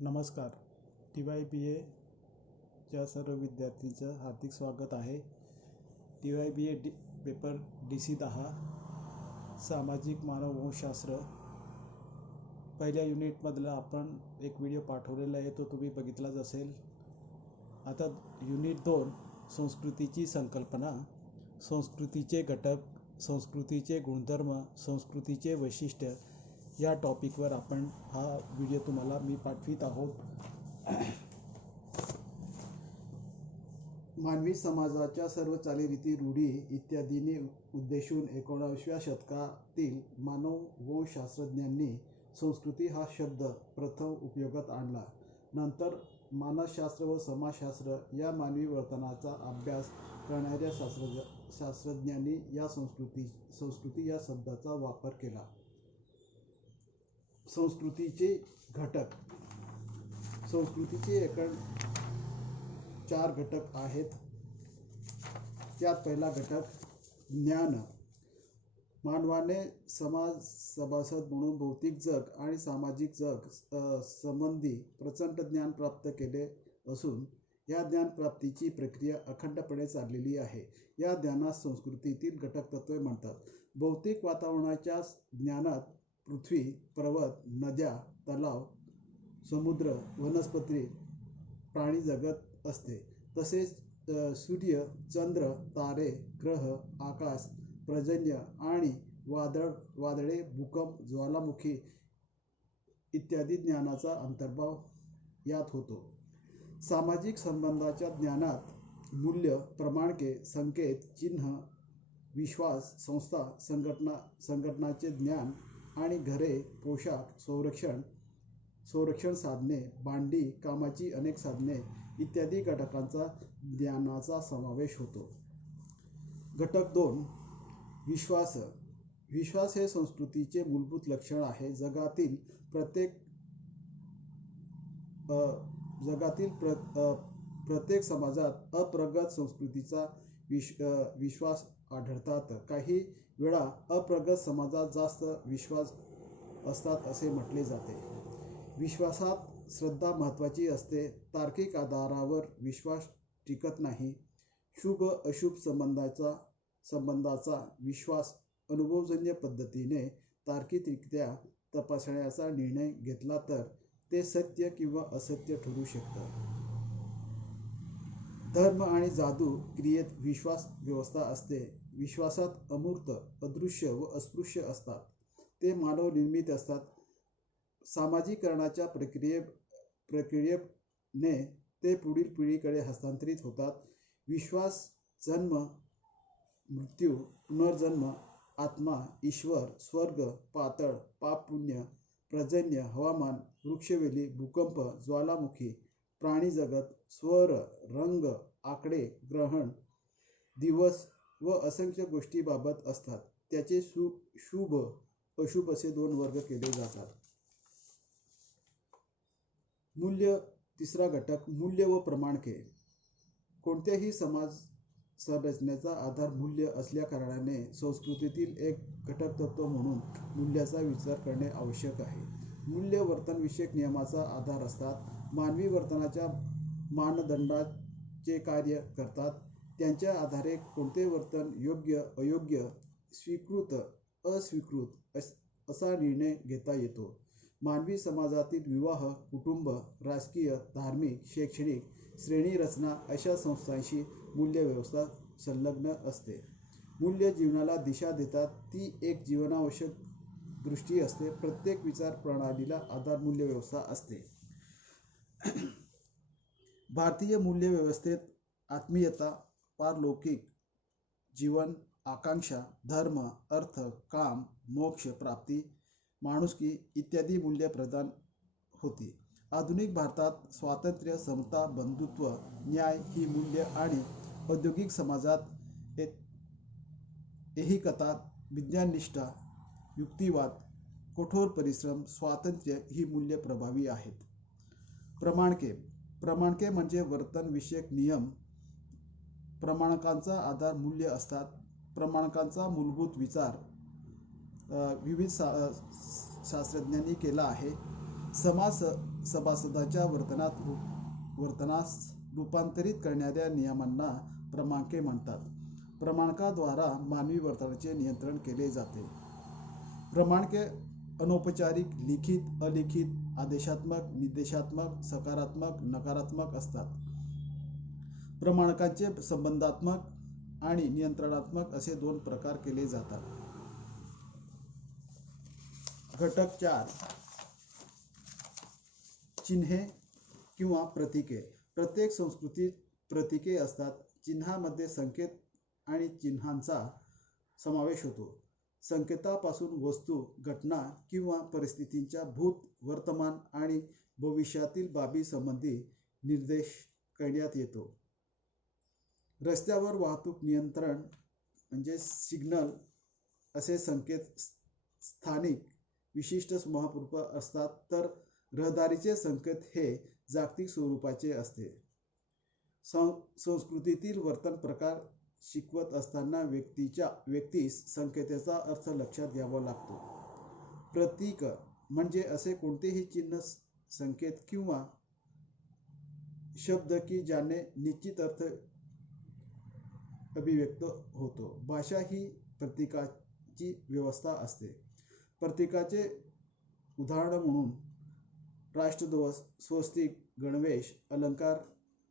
नमस्कार. TYBAच्या सर्व विद्यार्थ्यांचं हार्दिक स्वागत आहे. TYBA पेपर DC 10 सामाजिक मानववंशशास्त्र पहिल्या युनिटमधला आपण एक व्हिडिओ पाठवलेला आहे, तो तुम्ही बघितलाच असेल. आता युनिट 2 संस्कृतीची संकल्पना, संस्कृतीचे घटक, संस्कृतीचे गुणधर्म, संस्कृतीचे वैशिष्ट्य या टॉपिकवर आपण हा व्हिडिओ तुम्हाला मी पाठवित आहोत. मानवी समाजाच्या सर्व चालीरीती, रूढी इत्यादींनी उद्देशून 19व्या शतकातील मानववंशशास्त्रज्ञांनी संस्कृती हा शब्द प्रथम उपयोगात आणला. नंतर मानसशास्त्र व समाजशास्त्र या मानवी वर्तनाचा अभ्यास करणाऱ्या शास्त्रज्ञांनी या संस्कृती या शब्दाचा वापर केला. संस्कृतीचे घटक. संस्कृतीचे एकूण 4 घटक आहेत. त्यात पहिला घटक ज्ञान. मानवाने समाज सभासद म्हणून भौतिक जग आणि सामाजिक जग संबंधी प्रचंड ज्ञान प्राप्त केले असून या ज्ञानप्राप्तीची प्रक्रिया अखंडपणे चाललेली आहे. या ज्ञानास संस्कृतीतील घटक तत्वे म्हणतात. भौतिक वातावरणाच्या ज्ञानात पृथ्वी, पर्वत, नद्या, तलाव, समुद्र, वनस्पती, प्राणी जगत असते. तसेच सूर्य, चंद्र, तारे, ग्रह, आकाश, पर्जन्य आणि वादळे, भूकंप, ज्वालामुखी इत्यादी ज्ञानाचा अंतर्भाव यात होतो. सामाजिक संबंधाच्या ज्ञानात मूल्य, प्रमाणके, संकेत, चिन्ह, विश्वास, संस्था, संघटनाचे ज्ञान आणि घरे, पोशाख, संरक्षण साधने, भांडी, कामाची अनेक साधने इत्यादी घटकांचा ज्ञानाचा समावेश होतो. घटक 2 विश्वास. विश्वास हे संस्कृतीचे मूलभूत लक्षण आहे. जगातील प्रत्येक समाजात अप्रगत संस्कृतीचा विश्वास आढळतात. काही वेळा अप्रगत समाजात जास्त विश्वास असतात असे म्हटले जाते. विश्वासात श्रद्धा महत्त्वाची असते. तार्किक आधारावर विश्वास टिकत नाही. शुभ अशुभ संबंधाचा विश्वास अनुभवजन्य पद्धतीने तार्किकरित्या तपासण्याचा निर्णय घेतला तर ते सत्य किंवा असत्य ठरू शकतं. धर्म आणि जादू क्रियेत विश्वास व्यवस्था असते. विश्वासात अमूर्त, अदृश्य व अस्पृश्य असतात. ते मानवनिर्मित असतात. सामाजिकरणाच्या प्रक्रियेने ते पुढील पिढीकडे हस्तांतरित होतात. विश्वास जन्म, मृत्यू, पुनर्जन्म, आत्मा, ईश्वर, स्वर्ग, पाताळ, पाप पुण्य, पर्जन्य, हवामान, वृक्षवेली, भूकंप, ज्वालामुखी, प्राणीजगत, स्वर, रंग, आकडे, ग्रहण, दिवस व असंख्य गोष्टींबाबत असतात. त्याचे शुभ अशुभ असे 2 वर्ग केले जातात. मूल्य. तिसरा घटक मूल्य व प्रमाणके. कोणत्याही समाज संरचनेचा आधार मूल्य असल्याकारणाने संस्कृतीतील एक घटक तत्व म्हणून मूल्याचा विचार करणे आवश्यक आहे. मूल्य वर्तनविषयक नियमांचा आधार असतात. मानवी वर्तनाच्या मानदंडांचे कार्य करतात. त्यांच्या आधारे कोणते वर्तन योग्य, अयोग्य, स्वीकृत, अस्वीकृत असा निर्णय घेता येतो. मानवी समाजातील विवाह, कुटुंब, राजकीय, धार्मिक, शैक्षणिक श्रेणीरचना अशा संस्थांशी मूल्यव्यवस्था संलग्न असते. मूल्य जीवनाला दिशा देतात. ती एक जीवनावश्यक दृष्टी असते. प्रत्येक विचार प्रणालीला आधार मूल्यव्यवस्था असते. भारतीय मूल्यव्यवस्थेत आत्मीयता, पारलौकिक जीवन, आकांक्षा, धर्म, अर्थ, काम, मोक्ष प्राप्ती, माणुसकी इत्यादी मूल्ये प्रधान होती. आधुनिक भारतात स्वातंत्र्य, समता, बंधुत्व, न्याय ही मूल्य आणि औद्योगिक समाजात ऐहिकता, विज्ञाननिष्ठा, युक्तिवाद, कठोर परिश्रम, स्वातंत्र्य ही मूल्ये प्रभावी आहेत. प्रमाणके. प्रमाणके म्हणजे वर्तनविषयक नियम. प्रमाणकांचा आधार मूल्य असतात. प्रमाणकांचा मूलभूत विचार विविध शास्त्रज्ञांनी केला आहे. समाज सभासदाच्या वर्तनास रूपांतरित करणाऱ्या नियमांना क्रमांके म्हणतात. क्रमांकाद्वारा मानवी वर्तनाचे नियंत्रण केले जाते. क्रमांके अनौपचारिक, लिखित, अलिखित, आदेशात्मक, निर्देशात्मक, सकारात्मक, नकारात्मक असतात. क्रमांकांचे संबंधात्मक आणि नियंत्रणात्मक असे 2 प्रकार केले जातात. घटक 4. चिन्हे किंवा प्रतीके. प्रत्येक संस्कृतीत प्रतीके असतात. चिन्हामध्ये संकेत आणि चिन्हांचा समावेश होतो. संकेतापासून वस्तू, घटना किंवा परिस्थितींच्या भूत, वर्तमान आणि भविष्यातील बाबी संबंधी निर्देश करण्यात येतो. रस्त्यावर वाहतूक नियंत्रण म्हणजे सिग्नल असे संकेत स्थानिक विशिष्ट समूहापुरते असतात, तर रहदारीचे संकेत हे जागतिक स्वरूपाचे असते. संस्कृतीतील वर्तन प्रकार शिकवत असताना व्यक्तीस संकेताचा अर्थ लक्षात घ्यावा लागतो. प्रतीक म्हणजे असे कोणतेही चिन्ह, संकेत किंवा शब्द की ज्याने निश्चित अर्थ अभिव्यक्त होतो. भाषा ही प्रतीकाची व्यवस्था असते. प्रतीकाचे उदाहरण म्हणून राष्ट्रध्वज, स्वस्तिक, गणवेश, अलंकार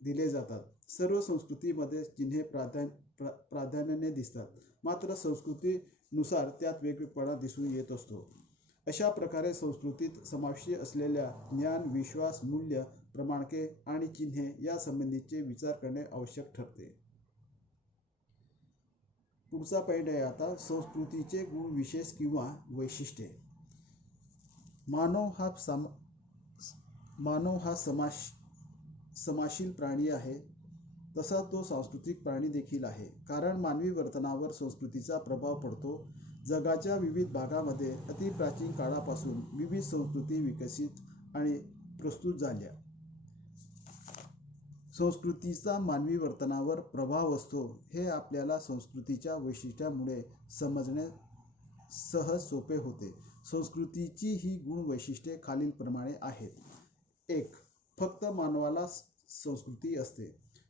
दिले जातात. सर्व संस्कृतीमध्ये चिन्हे प्राधान्याने दिसतात, मात्र संस्कृतीनुसार त्यात वेगवेगळेपणा दिसून येत असतो. अशा प्रकारे संस्कृतीत समाविष्ट असलेल्या ज्ञान, विश्वास, मूल्य, क्रमांके आणि चिन्हे या संबंधीचे विचार करणे आवश्यक ठरते. पुढचा पॉईंट आहे आता संस्कृतीचे गुण, विशेष किंवा वैशिष्ट्ये. मानव हा समाशील प्राणी आहे, तसा तो सांस्कृतिक प्राणी देखील आहे. कारण मानवी वर्तनावर संस्कृतीचा प्रभाव पडतो. जगाच्या विविध भागामध्ये अतिप्राचीन काळापासून विविध संस्कृती विकसित आणि प्रस्तुत झाल्या. संस्कृतीचा मानवी वर्तनावर प्रभाव असतो हे आपल्याला संस्कृतीच्या वैशिष्ट्यामुळे समजणे सहज सोपे होते. संस्कृतीची ही गुण वैशिष्ट्ये खालीलप्रमाणे आहेत. 1. फक्त मानवाला संस्कृती असते.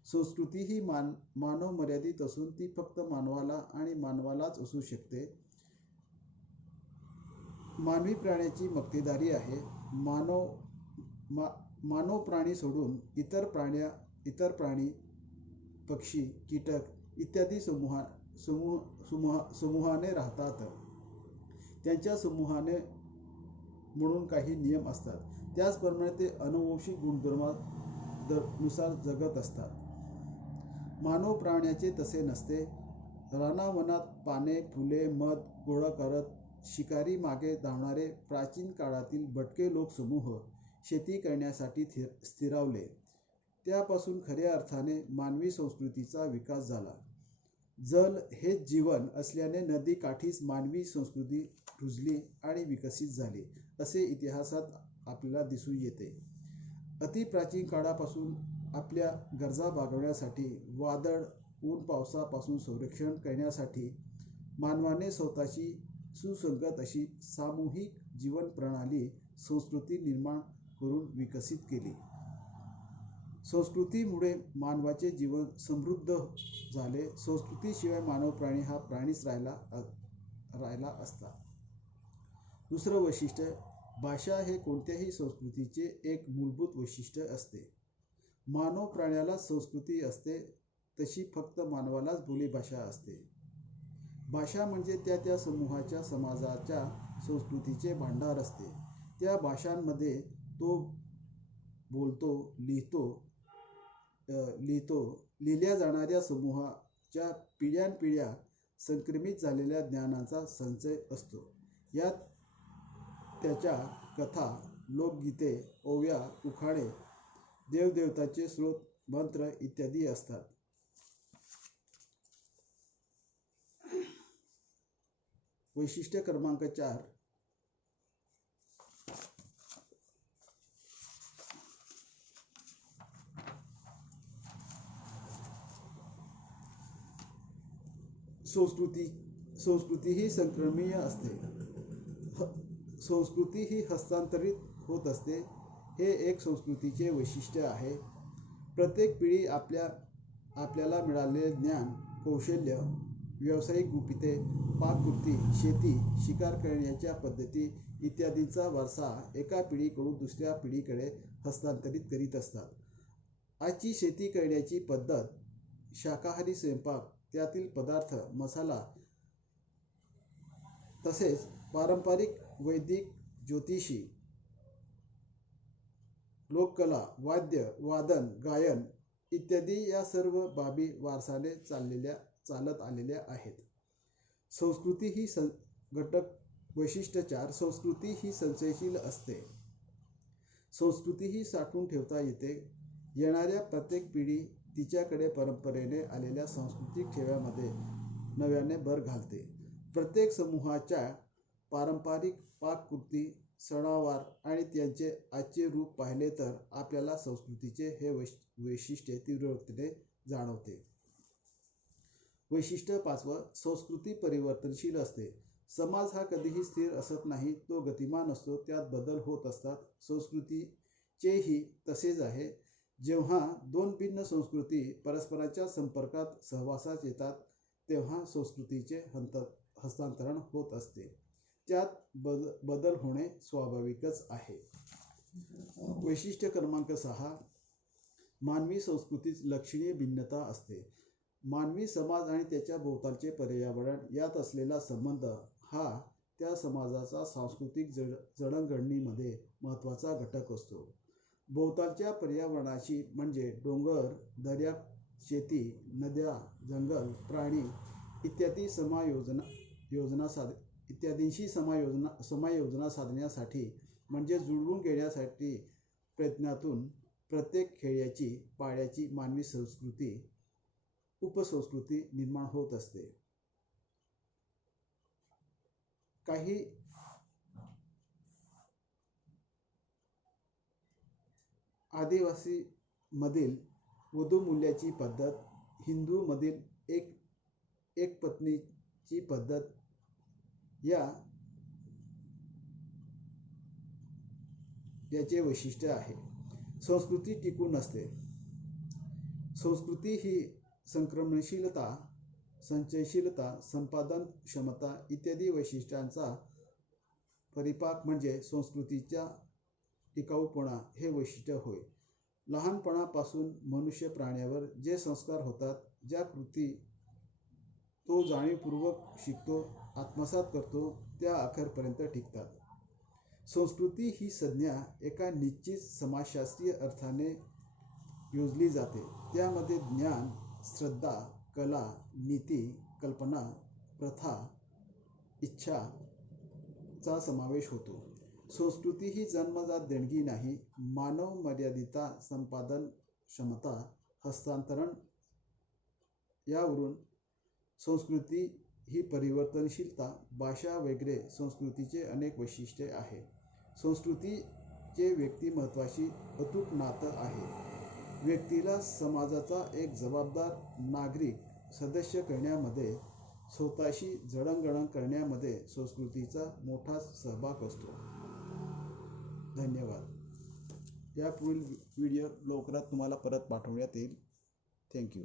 संस्कृती ही मानव मर्यादित असून ती फक्त मानवाला आणि मानवालाच असू शकते. मानवी प्राण्याची मक्तेदारी आहे. मानव प्राणी सोडून इतर प्राणी, पक्षी, कीटक इत्यादी समूहाने राहतात. त्यांच्या समूहाने म्हणून काही नियम असतात. त्याचप्रमाणे ते आनुवंशिक गुणधर्मानुसार जगत असतात. मानव प्राण्याचे तसे नसते. रानावनात पाने, फुले, मध गोळा करत शिकारी मागे धावणारे प्राचीन काळातील भटके लोक समूह शेती करण्यासाठी स्थिरावले. त्यापासून खऱ्या अर्थाने मानवी संस्कृतीचा विकास झाला. जल हेच जीवन असल्याने नदी काठीच मानवी संस्कृती रुजली आणि विकसित झाली, असे इतिहासात आपल्याला दिसून येते. अतिप्राचीन काळापासून आपल्या गरजा भागवण्यासाठी, वादळ, ऊन पावसापासून संरक्षण करण्यासाठी मानवाने स्वतःची सुसंगत अशी सामूहिक जीवन प्रणाली, संस्कृती निर्माण करून विकसित केली. संस्कृतीमुळे मानवाचे जीवन समृद्ध झाले. संस्कृतीशिवाय मानव प्राणी हा प्राणीच राहिला असता. दुसरं वैशिष्ट्य, भाषा हे कोणत्याही संस्कृतीचे एक मूलभूत वैशिष्ट्य असते. मानव प्राण्याला संस्कृती असते तशी फक्त मानवालाच बोलीभाषा असते. भाषा म्हणजे त्या समूहाच्या, समाजाच्या संस्कृतीचे भांडार असते. त्या भाषांमध्ये तो बोलतो, लिहिल्या जाणाऱ्या समूहाच्या पिढ्यानपिढ्या संक्रमित झालेल्या ज्ञानाचा संचय असतो. यात त्याच्या कथा, लोकगीते, ओव्या, उखाणे, देवदेवतांचे स्रोत, मंत्र इत्यादी असतात. वैशिष्ट्य क्रमांक 4. संस्कृती ही संक्रमणीय असते. संस्कृती ही हस्तांतरित होत असते. हे एक संस्कृतीचे वैशिष्ट्य आहे. प्रत्येक पिढी आपल्याला मिळालेले ज्ञान, कौशल्य, व्यावसायिक गुपिते, पाककृती, शेती, शिकार करण्याच्या पद्धती इत्यादींचा वारसा एका पिढीकडून दुसऱ्या पिढीकडे हस्तांतरित करीत असतात. आजची शेती करण्याची पद्धत, शाकाहारी स्वयंपाक, त्यातील पदार्थ, मसाला, तसेच पारंपरिक वैदिक ज्योतिषी, लोककला, वाद्य, वादन, गायन इत्यादी या सर्व बाबी वारसाने चालत आलेल्या आहेत. संस्कृती ही घटक वैशिष्ट्य 4. संस्कृती ही संचयशील असते. संस्कृती ही साठवून ठेवता येते. येणाऱ्या प्रत्येक पिढी तिच्याकडे परंपरेने आलेल्या सांस्कृतिक ठेव्यामध्ये नव्याने भर घालते. प्रत्येक समूहाच्या पारंपरिक पाककृती, सणावार आणि त्यांचे आजचे रूप पाहिले तर आपल्याला संस्कृतीचे हे वैशिष्ट्य तीव्रतेने जाणवते. वैशिष्ट्य 5. संस्कृती परिवर्तनशील असते. समाज हा कधीही स्थिर असत नाही, तो गतिमान असतो, त्यात बदल होत असतात. संस्कृतीचेही तसेच आहे. जेव्हा दोन भिन्न संस्कृती परस्परांच्या संपर्कात सहवासात येतात तेव्हा संस्कृतीचे हस्तांतरण होत असते. त्यात बदल होणे स्वाभाविकच आहे. वैशिष्ट्य क्रमांक 6. मानवी संस्कृतीत लक्षणीय भिन्नता असते. मानवी समाज आणि त्याच्या भोवतालचे पर्यावरण यात असलेला संबंध हा त्या समाजाचा सांस्कृतिक जडणघडणीमध्ये महत्त्वाचा घटक असतो. भोवतालच्या पर्यावरणाशी म्हणजे डोंगर, दऱ्या, शेती, नद्या, जंगल, प्राणी इत्यादींशी समायोजन साधण्यासाठी म्हणजे जुळवून घेण्यासाठी प्रयत्नातून प्रत्येक खेड्याची, पाड्याची मानवी संस्कृती, उपसंस्कृती निर्माण होत असते. काही आदिवासीमधील वधूमूल्याची पद्धत, हिंदूमधील एक पत्नीची पद्धत याचे वैशिष्ट्य आहे. संस्कृती टिकून असते. संस्कृती ही संक्रमणशीलता, संचयशीलता, संपादन क्षमता इत्यादी वैशिष्ट्यांचा परिपाक म्हणजे संस्कृतीचा टिकाऊपणा हे वैशिष्ट्य होय. लहानपणापासून मनुष्य प्राण्यावर जे संस्कार होतात, ज्या कृती तो जाणीवपूर्वक शिकतो, आत्मसात करतो, त्या अखेरपर्यंत टिकतात. संस्कृती ही संज्ञा एका निश्चित समाजशास्त्रीय अर्थाने योजली जाते. त्यामध्ये ज्ञान, श्रद्धा, कला, नीती, कल्पना, प्रथा, इच्छा चा समावेश होतो. संस्कृती ही जन्मजात देणगी नाही. मानव मर्यादिता, संपादन क्षमता, हस्तांतरण यावरून संस्कृती ही परिवर्तनशीलता, भाषा वगैरे संस्कृतीचे अनेक वैशिष्ट्ये आहे. संस्कृतीचे व्यक्तिमत्वाशी अतूट नातं आहे. व्यक्तीला समाजाचा एक जबाबदार नागरिक सदस्य करण्यामध्ये, स्वतःशी जडणघडण करण्यामध्ये संस्कृतीचा मोठा सहभाग असतो. धन्यवाद. यापुढील व्हिडिओ लवकरात तुम्हाला परत पाठवण्यात येईल. थँक्यू.